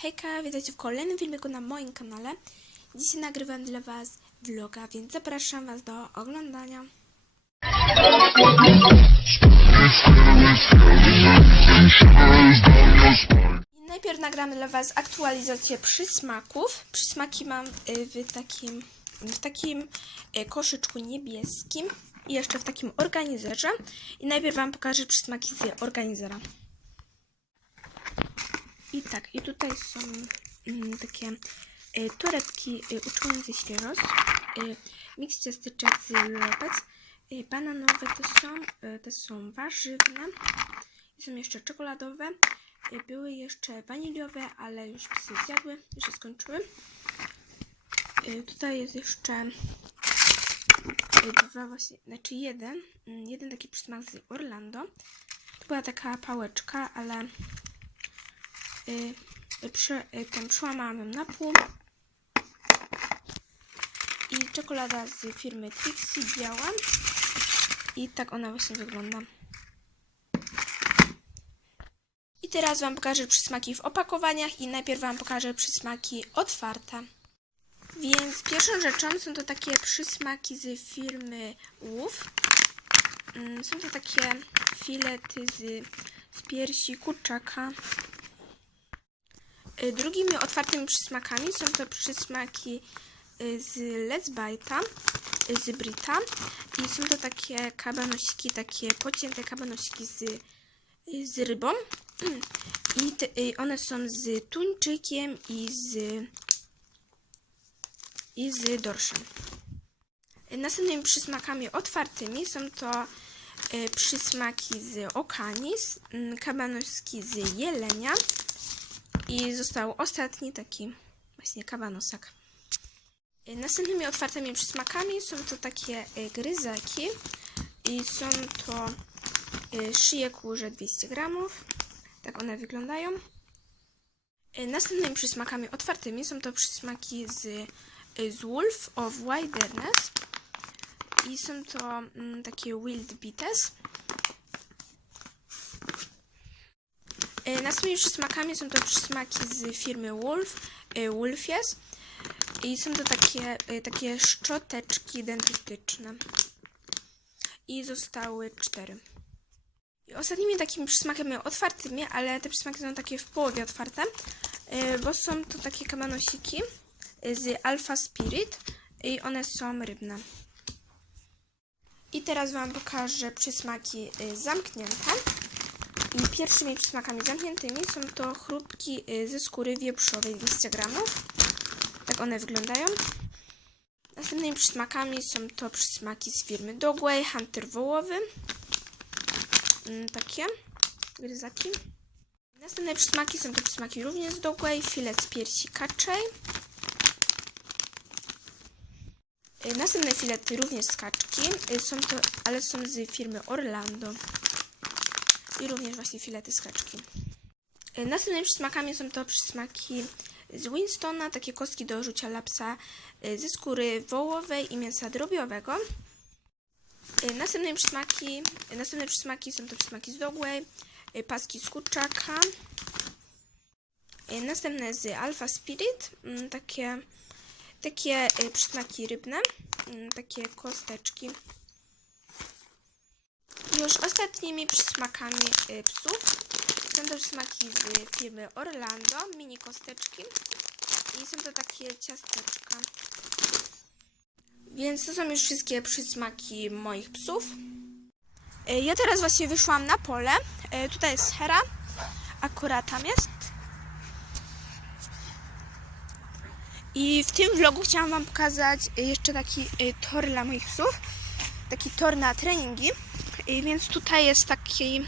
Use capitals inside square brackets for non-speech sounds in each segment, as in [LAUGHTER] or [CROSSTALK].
Hejka, witajcie w kolejnym filmiku na moim kanale. Dzisiaj nagrywam dla Was vloga, więc zapraszam Was do oglądania. I najpierw nagramy dla Was aktualizację przysmaków. Przysmaki mam y, w takim, w takim y, koszyczku niebieskim i jeszcze w takim organizerze. I najpierw Wam pokażę przysmaki z organizera. I tak, i tutaj są mm, takie y, torebki y, uczujące świeżość, y, miks ciasteczek z lopec, y, bananowe to są, y, te są warzywne, i są jeszcze czekoladowe, y, były jeszcze waniliowe, ale już psy zjadły, już się skończyły. Y, tutaj jest jeszcze y, dwa właśnie, znaczy jeden, mm, jeden taki przysmak z Orlando. To była taka pałeczka, ale y, y, y, ją na pół. I czekolada z firmy Trixie biała. I tak ona właśnie wygląda. I teraz Wam pokażę przysmaki w opakowaniach i najpierw Wam pokażę przysmaki otwarte. Więc pierwszą rzeczą są to takie przysmaki z firmy Łów. Mm, Są to takie filety z, z piersi kurczaka. Y, Drugimi otwartymi przysmakami są to przysmaki y, z Let's Bite'a, z Brita. I są to takie kabanosiki, takie pocięte kabanosiki z, y, z rybą. [CLEARS THROAT] I te, one są z tuńczykiem i z, i z dorszem. Następnymi przysmakami otwartymi są to przysmaki z okanis, mm, kabanoski z jelenia i został ostatni taki właśnie kabanosek. Y, Następnymi otwartymi przysmakami są to takie y, gryzaki i są to y, szyje kurze 200 gramów. Tak one wyglądają. Następnymi przysmakami otwartymi są to przysmaki z, z Wolf of Wilderness i są to mm, takie Wild Bites. Y, Następnymi przysmakami są to przysmaki z firmy Wolf, y, Wolfies i są to takie, y, takie szczoteczki dentystyczne. I zostały cztery. I ostatnimi takimi przysmakami otwartymi, ale te przysmaki są takie w połowie otwarte, bo są to takie kamanosiki z Alpha Spirit i one są rybne. I teraz Wam pokażę przysmaki zamknięte. I pierwszymi przysmakami zamkniętymi są to chrupki y, ze skóry wieprzowej 200 gramów. Tak one wyglądają. Następnymi przysmakami są to przysmaki z firmy Dogway, Hunter wołowy. Mm, takie gryzaki. Następne przysmaki są to przysmaki również z Dogway, filet z piersi kaczej. Y, Następne filety również z kaczki, y, są to, ale są z firmy Orlando. I również właśnie filety z kaczki. Y, Następnymi przysmakami są to przysmaki z Winstona, takie kostki do rzucia lapsa y, ze skóry wołowej i mięsa drobiowego. Y, Następne przysmaki, następne przysmaki są to przysmaki z Dogway, paski z kurczaka. Następne z Alpha Spirit, mm, takie, takie przysmaki rybne, mm, takie kosteczki. Już ostatnimi przysmakami y, psów są to przysmaki z firmy Orlando, mini kosteczki i są to takie ciasteczka. Więc to są już wszystkie przysmaki moich psów. Y, Ja teraz właśnie wyszłam na pole. Y, Tutaj jest Hera. Akurat tam jest. I w tym vlogu chciałam Wam pokazać jeszcze taki tor dla moich psów. Taki tor na treningi. Więc tutaj jest taki,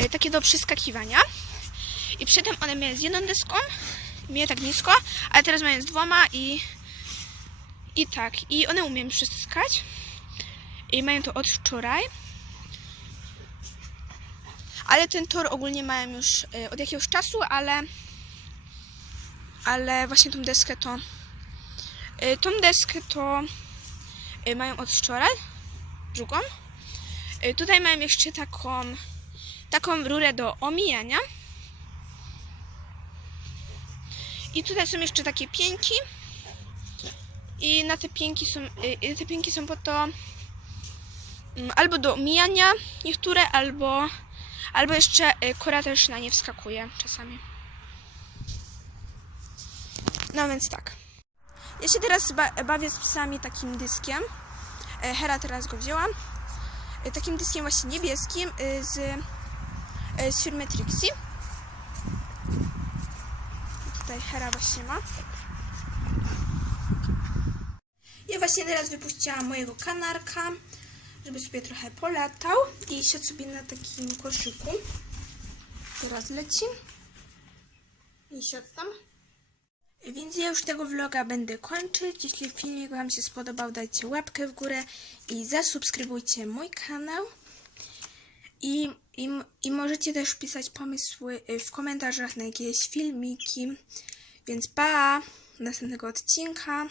y, takie do przeskakiwania. I przedtem one miały z jedną deską, miały tak nisko, ale teraz mają z dwoma i i tak, i one umieją przeskakać. I mają to od wczoraj. Ale ten tor ogólnie mają już y, od jakiegoś czasu, ale ale właśnie tą deskę to y, tą deskę to mają od wczoraj, drugą. Y, tutaj mają jeszcze taką taką rurę do omijania. I tutaj są jeszcze takie pięki. I na te pięki są, y, te pięki są po to mm, albo do omijania niektóre, albo, albo jeszcze y, kora też na nie wskakuje czasami. No więc tak. Ja się teraz ba- bawię z psami takim dyskiem. E, Hera teraz go wzięła. E, Takim dyskiem właśnie niebieskim y, z, y, z firmy Trixie. Tutaj Hera właśnie ma. Ja właśnie teraz wypuściłam mojego kanarka, żeby sobie trochę polatał i siadł sobie na takim koszyku. Teraz leci. I siadł tam. Więc ja już tego vloga będę kończyć. Jeśli filmik Wam się spodobał, dajcie łapkę w górę i zasubskrybujcie mój kanał. I, i, I możecie też pisać pomysły w komentarzach na jakieś filmiki. Więc pa! Następnego odcinka.